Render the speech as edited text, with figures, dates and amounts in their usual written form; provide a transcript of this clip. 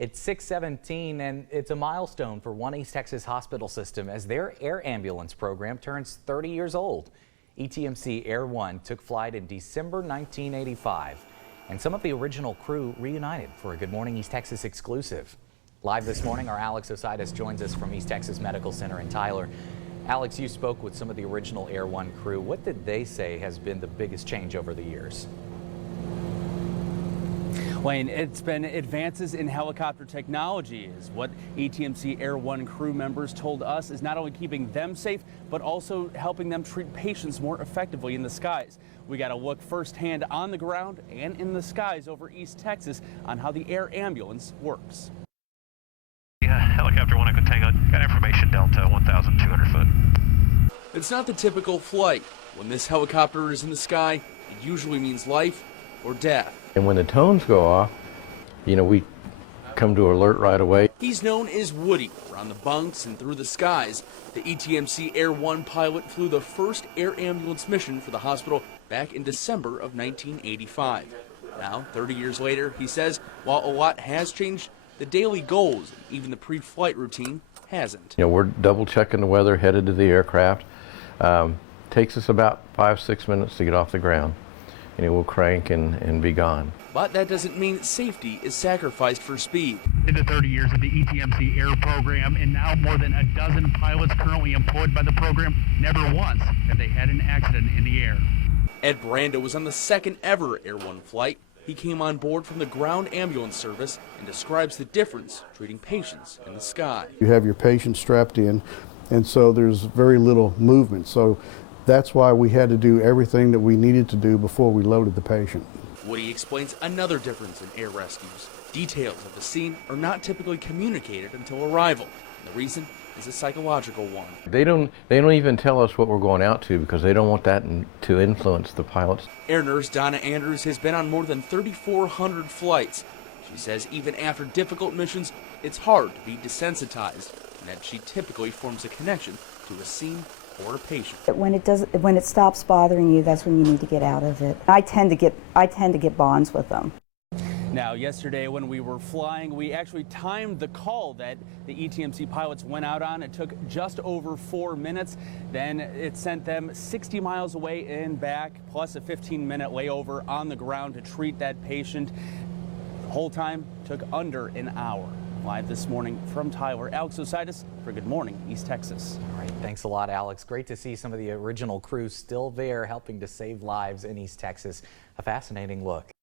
It's 6:17 and it's a milestone for one East Texas hospital system as their air ambulance program turns 30 years old. ETMC Air 1 took flight in December 1985 and some of the original crew reunited for a Good Morning East Texas exclusive. Live this morning, our Alex Ositis joins us from East Texas Medical Center in Tyler. Alex, you spoke with some of the original Air 1 crew. What did they say has been the biggest change over the years? Wayne, it's been advances in helicopter technology is what ETMC Air 1 crew members told us is not only keeping them safe, but also helping them treat patients more effectively in the skies. We got a look firsthand on the ground and in the skies over East Texas on how the air ambulance works. Helicopter 1 Echo Tango, got information Delta 1,200 foot. It's not the typical flight. When this helicopter is in the sky, it usually means life or death. And when the tones go off, we come to alert right away. He's known as Woody. Around the bunks and through the skies, the ETMC Air 1 pilot flew the first air ambulance mission for the hospital back in December of 1985. Now, 30 years later, he says, while a lot has changed, the daily goals, even the pre-flight routine, hasn't. We're double checking the weather headed to the aircraft. Takes us about 5-6 minutes to get off the ground. We'll crank and be gone. But that doesn't mean safety is sacrificed for speed. In the 30 years of the ETMC Air program, and now more than a dozen pilots currently employed by the program, never once have they had an accident in the air. Ed Brando was on the second ever Air 1 flight. He came on board from the ground ambulance service and describes the difference treating patients in the sky. You have your patient strapped in, and so there's very little movement. So that's why we had to do everything that we needed to do before we loaded the patient. Woody explains another difference in air rescues. Details of the scene are not typically communicated until arrival. And the reason is a psychological one. They don't even tell us what we're going out to because they don't want that to influence the pilots. Air nurse Donna Andrews has been on more than 3,400 flights. She says even after difficult missions, it's hard to be desensitized, and that she typically forms a connection to a scene or a patient. When it stops bothering you, that's when you need to get out of it. I tend to get bonds with them. Now, yesterday when we were flying, we actually timed the call that the ETMC pilots went out on. It took just over 4 minutes. Then it sent them 60 miles away and back, plus a 15-minute layover on the ground to treat that patient. The whole time took under an hour. Live this morning from Tyler, Alex Ositis for Good Morning East Texas. All right, thanks a lot, Alex. Great to see some of the original crew still there helping to save lives in East Texas. A fascinating look.